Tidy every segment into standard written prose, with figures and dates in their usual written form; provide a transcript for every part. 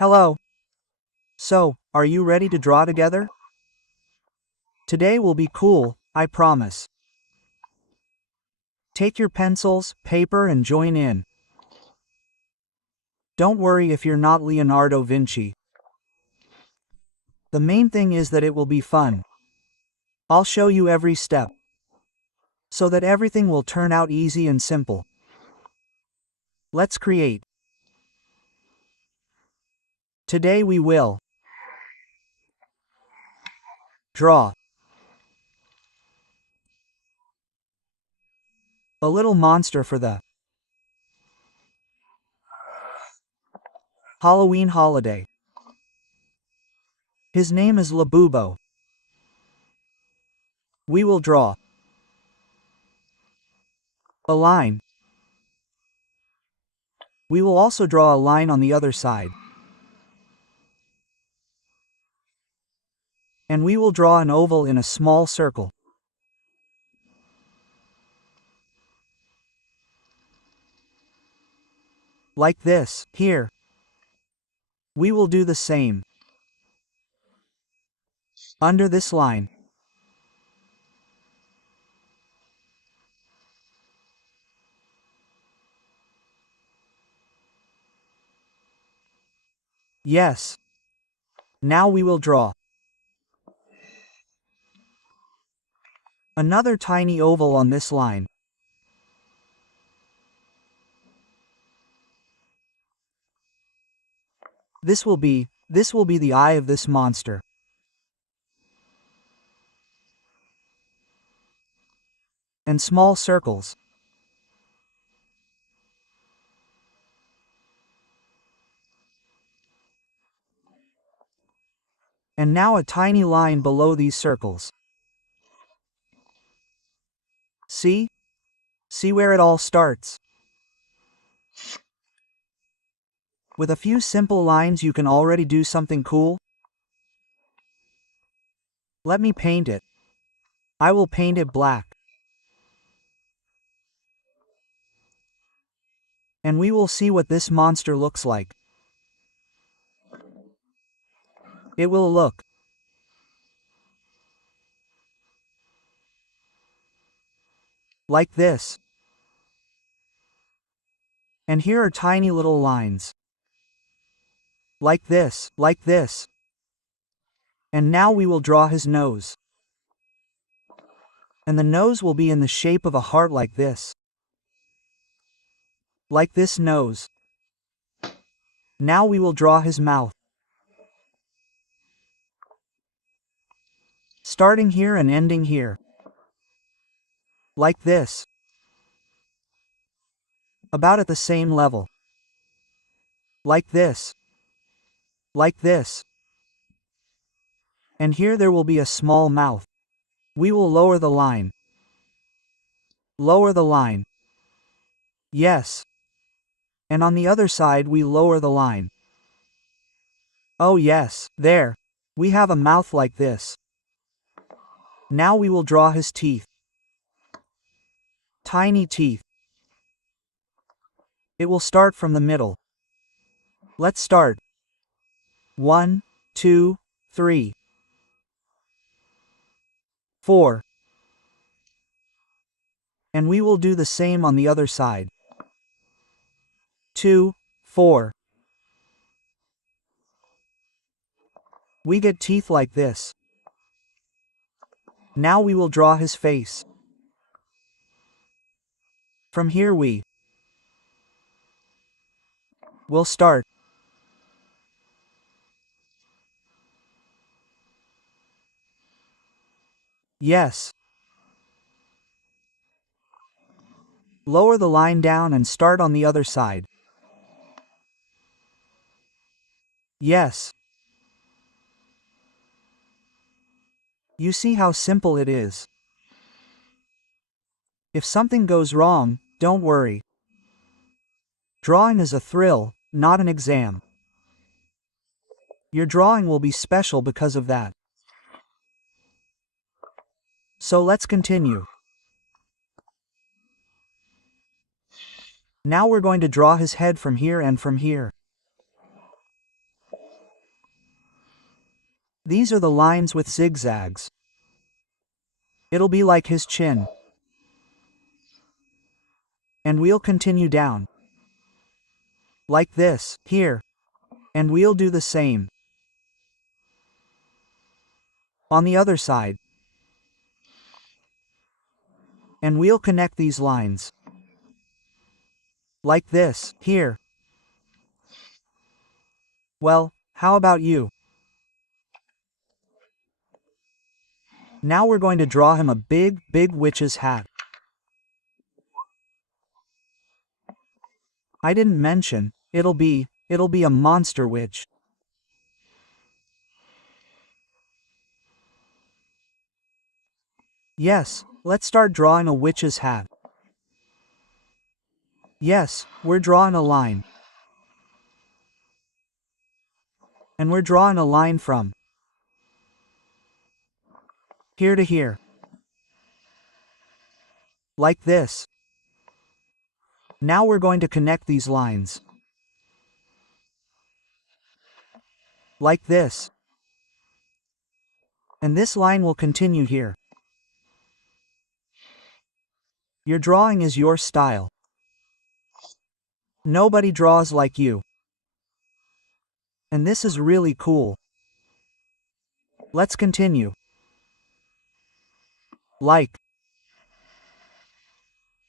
Hello. So, are you ready to draw together? Today will be cool, I promise. Take your pencils, paper and join in. Don't worry if you're not Leonardo Vinci. The main thing is that it will be fun. I'll show you every step, so that everything will turn out easy and simple. Let's create. Today we will draw a little monster for the Halloween holiday. His name is Labubu. We will draw a line. We will also draw a line on the other side. And we will draw an oval in a small circle. Like this, here. We will do the same. Under this line. Yes. Now we will draw another tiny oval on this line. This will be the eye of this monster. And small circles. And now a tiny line below these circles. See? See where it all starts? With a few simple lines you can already do something cool. Let me paint it. I will paint it black. And we will see what this monster looks like. It will look like this. And here are tiny little lines. Like this, like this. And now we will draw his nose. And the nose will be in the shape of a heart like this. Like this nose. Now we will draw his mouth. Starting here and ending here. Like this. About at the same level. Like this. Like this. And here there will be a small mouth. We will lower the line. Lower the line. Yes. And on the other side we lower the line. Oh yes, there. We have a mouth like this. Now we will draw his teeth. Tiny teeth. It will start from the middle. Let's start. 1, 2, 3, 4. And we will do the same on the other side. 2, 4. We get teeth like this. Now we will draw his face. From here we will start. Yes. Lower the line down and start on the other side. Yes. You see how simple it is. If something goes wrong, don't worry. Drawing is a thrill, not an exam. Your drawing will be special because of that. So let's continue. Now we're going to draw his head from here and from here. These are the lines with zigzags. It'll be like his chin. And we'll continue down. Like this, here. And we'll do the same. On the other side. And we'll connect these lines. Like this, here. Well, how about you? Now we're going to draw him a big, big witch's hat. I didn't mention, it'll be a monster witch. Yes, let's start drawing a witch's hat. Yes, we're drawing a line. And we're drawing a line from here to here. Like this. Now we're going to connect these lines. Like this. And this line will continue here. Your drawing is your style. Nobody draws like you. And this is really cool. Let's continue. Like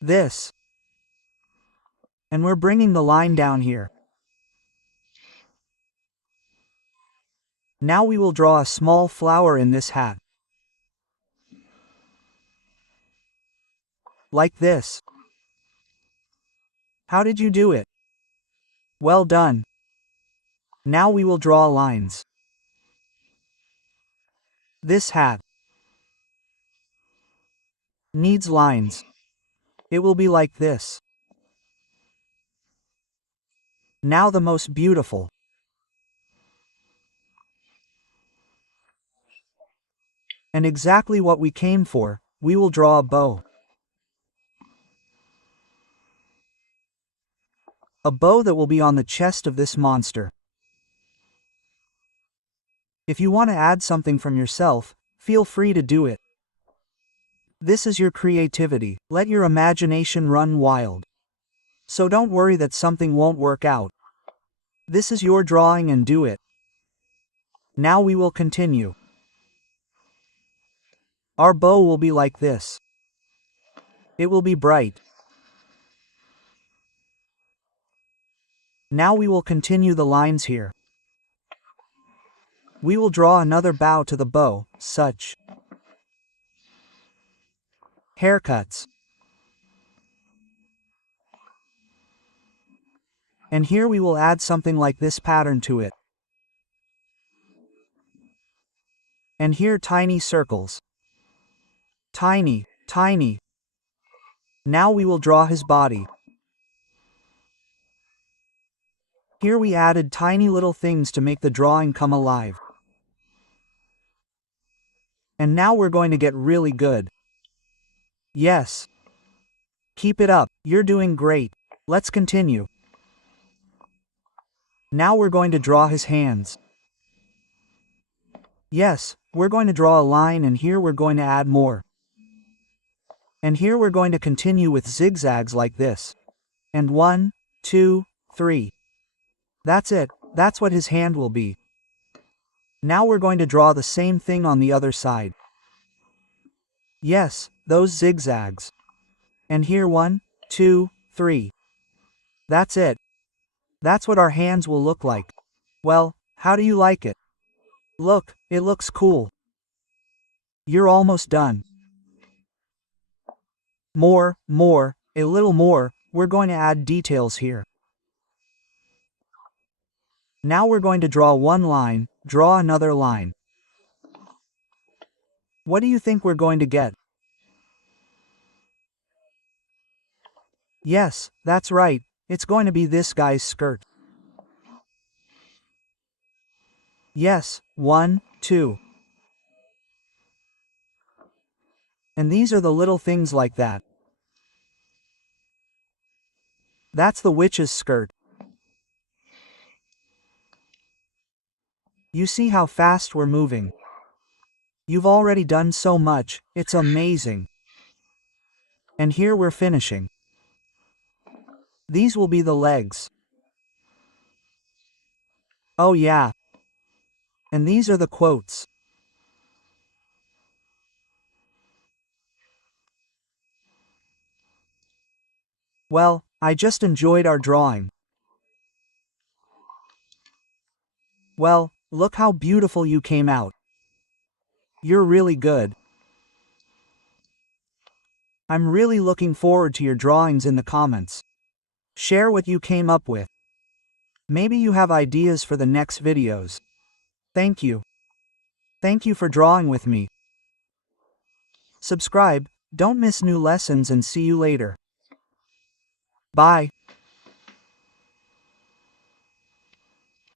this. And we're bringing the line down here. Now we will draw a small flower in this hat. Like this. How did you do it? Well done. Now we will draw lines. This hat needs lines. It will be like this. Now the most beautiful. And exactly what we came for, we will draw a bow. A bow that will be on the chest of this monster. If you want to add something from yourself, feel free to do it. This is your creativity. Let your imagination run wild. So don't worry that something won't work out. This is your drawing and do it. Now we will continue. Our bow will be like this. It will be bright. Now we will continue the lines here. We will draw another bow to the bow, such haircuts. And here we will add something like this pattern to it. And here tiny circles. Tiny, tiny. Now we will draw his body. Here we added tiny little things to make the drawing come alive. And now we're going to get really good. Yes. Keep it up, you're doing great. Let's continue. Now we're going to draw his hands. Yes, we're going to draw a line and here we're going to add more. And here we're going to continue with zigzags like this. And 1, 2, 3. That's it, that's what his hand will be. Now we're going to draw the same thing on the other side. Yes, those zigzags. And here 1, 2, 3. That's it. That's what our hands will look like. Well, how do you like it? Look, it looks cool. You're almost done. More, a little more, we're going to add details here. Now we're going to draw one line, draw another line. What do you think we're going to get? Yes, that's right, it's going to be this guy's skirt. Yes, 1, 2. And these are the little things like that. That's the witch's skirt. You see how fast we're moving. You've already done so much, it's amazing. And here we're finishing. These will be the legs. Oh yeah. And these are the quotes. Well, I just enjoyed our drawing. Well, look how beautiful you came out. You're really good. I'm really looking forward to your drawings in the comments. Share what you came up with. Maybe you have ideas for the next videos. Thank you. Thank you for drawing with me. Subscribe, don't miss new lessons, and see you later. Bye.